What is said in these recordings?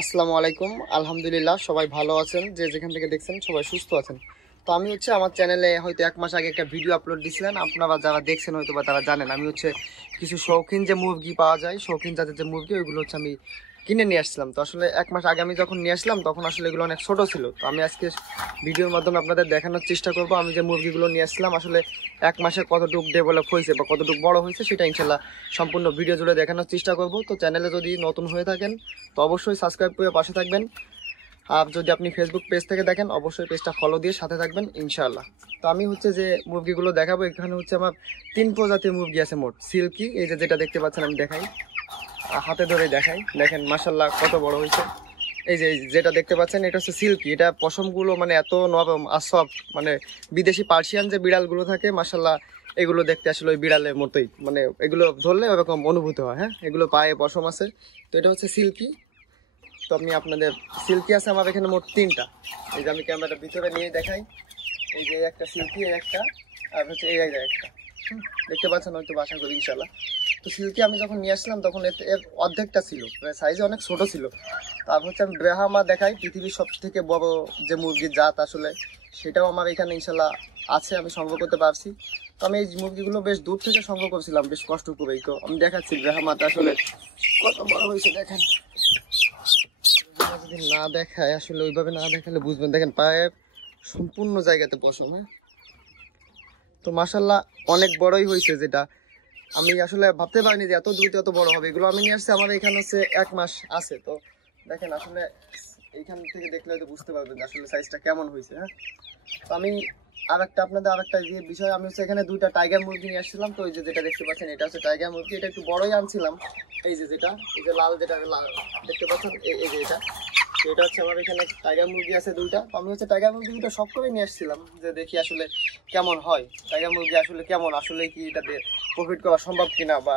আসসালামু আলাইকুম। আলহামদুলিল্লাহ সবাই ভালো আছেন, যে যেখান থেকে দেখছেন সবাই সুস্থ আছেন। তো আমি আমার চ্যানেলে হয়তো 1 মাস আগে একটা ভিডিও আপলোড দিয়েছিলেন, আপনারা যারা দেখছেন হয়তো বা তারা জানেন। আমি কিছু শৌখিন যে মুরগি পাওয়া যায়, শৌখিন জাতের যে মুরগি, ওইগুলো আমি কিনে নিয়ে আসছিলাম। তো আসলে 1 মাস আগে আমি যখন নিয়ে আসলাম তখন আসলে এগুলো অনেক ছোট ছিল। তো আমি আজকে ভিডিওর মাধ্যমে আপনাদের দেখানোর চেষ্টা করব আমি যে মুরগিগুলো নিয়ে আসলাম আসলে 1 মাসে কতটুকু ডেভেলপ হয়েছে বা কতটুকু বড় হয়েছে, সেটা ইনশাল্লাহ সম্পূর্ণ ভিডিও জুড়ে দেখানোর চেষ্টা করব। তো চ্যানেলে যদি নতুন হয়ে থাকেন তো অবশ্যই সাবস্ক্রাইব করে পাশে থাকবেন। আর যদি আপনি ফেসবুক পেজ থেকে দেখেন অবশ্যই পেজটা ফলো দিয়ে সাথে থাকবেন ইনশাআল্লাহ। তো আমি যে মুরগিগুলো দেখাবো, এখানে আমার 3 প্রজাতির মুরগি আছে মোট। সিল্কি, এই যে যেটা দেখতে পাচ্ছেন, আমি দেখাই, হাতে ধরে দেখাই, দেখেন মাশাল্লাহ কত বড় হয়েছে। এই যে যেটা দেখতে পাচ্ছেন এটা হচ্ছে সিল্কি। এটা পশমগুলো মানে এত নরম আর সফট, মানে বিদেশি পার্সিয়ান যে বিড়ালগুলো থাকে মাশাল্লাহ, এগুলো দেখতে আসলে ওই বিড়ালের মতোই, মানে এগুলো ধরলে ওরকম অনুভূতি হয়। হ্যাঁ, এগুলো পায়ে পশম আছে। তো এটা হচ্ছে সিল্কি। তো আমি আপনাদের সিল্কি আছে আমার এখানে মোট 3টা। এই যে আমি ক্যামেরাটা ভিতরে নিয়ে দেখাই, এই যে একটা সিল্কি, এই একটা, আর এই একটা। দেখতে পাচ্ছেন হয়তো, আশা করি ইনশাল্লাহ। তো সিল্কি আমি যখন নিয়ে আসলাম তখন এর অর্ধেকটা ছিল, সাইজে অনেক ছোট ছিল। তারপর আমি ব্রাহ্মা দেখাই, পৃথিবীর সব থেকে বড় যে মুরগির জাত আসলে, সেটাও আমার এখানে ইনশাল্লাহ আছে, আমি সংগ্রহ করতে পারছি। তো আমি এই মুরগিগুলো বেশ দূর থেকে সংগ্রহ করছিলাম, বেশ কষ্ট করেই। তো আমি দেখাচ্ছি ব্রাহ্মাটা আসলে কত বড় হয়েছে দেখেন। যদি না দেখায়, আসলে ওইভাবে না দেখালে বুঝবেন। দেখেন পায়ে সম্পূর্ণ জায়গাতে পশম। হ্যাঁ, তো মাশাল্লাহ অনেক বড়ই হয়েছে, যেটা আমি আসলে ভাবতে পারিনি যে এত দ্রুত এত বড় হবে। এগুলো আমি নিয়ে আসছি আমার এখানে 1 মাস আছে। তো দেখেন আসলে এইখান থেকে দেখলে হয়তো বুঝতে পারবেন আসলে সাইজটা কেমন হয়েছে। হ্যাঁ, তো আমি আপনাদের আরেকটা যে বিষয়, আমি এখানে 2টা টাইগার মুরগি নিয়ে আসছিলাম। তো এই যে যেটা দেখতে পাচ্ছেন এটা হচ্ছে টাইগার মুরগি। এটা একটু বড়ই আনছিলাম। এই যে লাল, যেটা লাল দেখতে পাচ্ছেন, এই যে এটা আমার এখানে টাইগার মুরগি আছে 2টা। তো আমি টাইগার মুরগি 2টা সব করে নিয়ে আসছিলাম, যে দেখি আসলে কেমন হয় টাইগার মুরগি, আসলে কেমন, আসলে কি এটাতে প্রফিট করা সম্ভব কিনা, বা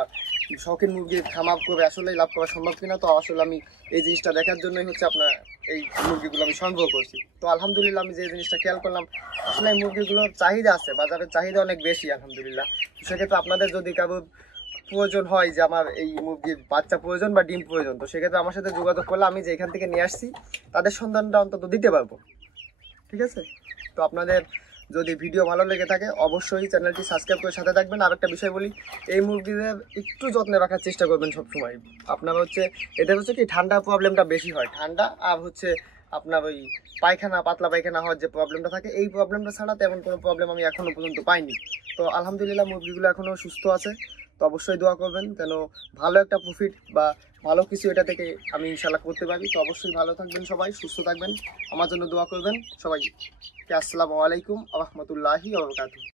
শৌখিন মুরগির খামার করে আসলেই লাভ করা সম্ভব কিনা। তো আসলে আমি এই জিনিসটা দেখার জন্যই আপনার এই মুরগিগুলো আমি সংগ্রহ করছি। তো আলহামদুলিল্লাহ আমি যে জিনিসটা খেয়াল করলাম, আসলে এই মুরগিগুলোর চাহিদা আছে, বাজারের চাহিদা অনেক বেশি আলহামদুলিল্লাহ। সেক্ষেত্রে আপনাদের যদি কারোর প্রয়োজন হয় যে আমার এই মুরগির বাচ্চা প্রয়োজন বা ডিম প্রয়োজন, তো সেক্ষেত্রে আমার সাথে যোগাযোগ করলে আমি যে এখান থেকে নিয়ে আসছি তাদের সন্ধানটা অন্তত দিতে পারবো। ঠিক আছে? তো আপনাদের যদি ভিডিও ভালো লেগে থাকে অবশ্যই চ্যানেলটি সাবস্ক্রাইব করে সাথে থাকবেন। আর একটা বিষয় বলি, এই মুরগিদের একটু যত্নে রাখার চেষ্টা করবেন সবসময়। আপনার এদের কি ঠান্ডা প্রবলেমটা বেশি হয়, ঠান্ডা আর আপনার ওই পায়খানা, পাতলা পায়খানা হওয়ার যে প্রবলেমটা থাকে, এই প্রবলেমটা ছাড়া তেমন কোনো প্রবলেম আমি এখনো পর্যন্ত পাইনি। তো আলহামদুলিল্লাহ মুরগিগুলো এখনো সুস্থ আছে। তো অবশ্যই দোয়া করবেন যেন ভালো একটা প্রফিট বা ভালো কিছু এটা থেকে আমি ইনশাল্লাহ করতে পারি। তো অবশ্যই ভালো থাকবেন, সবাই সুস্থ থাকবেন, আমার জন্য দোয়া করবেন সবাই। আসসালামু আলাইকুম ওয়া রাহমাতুল্লাহি ওয়া বারাকাতুহু।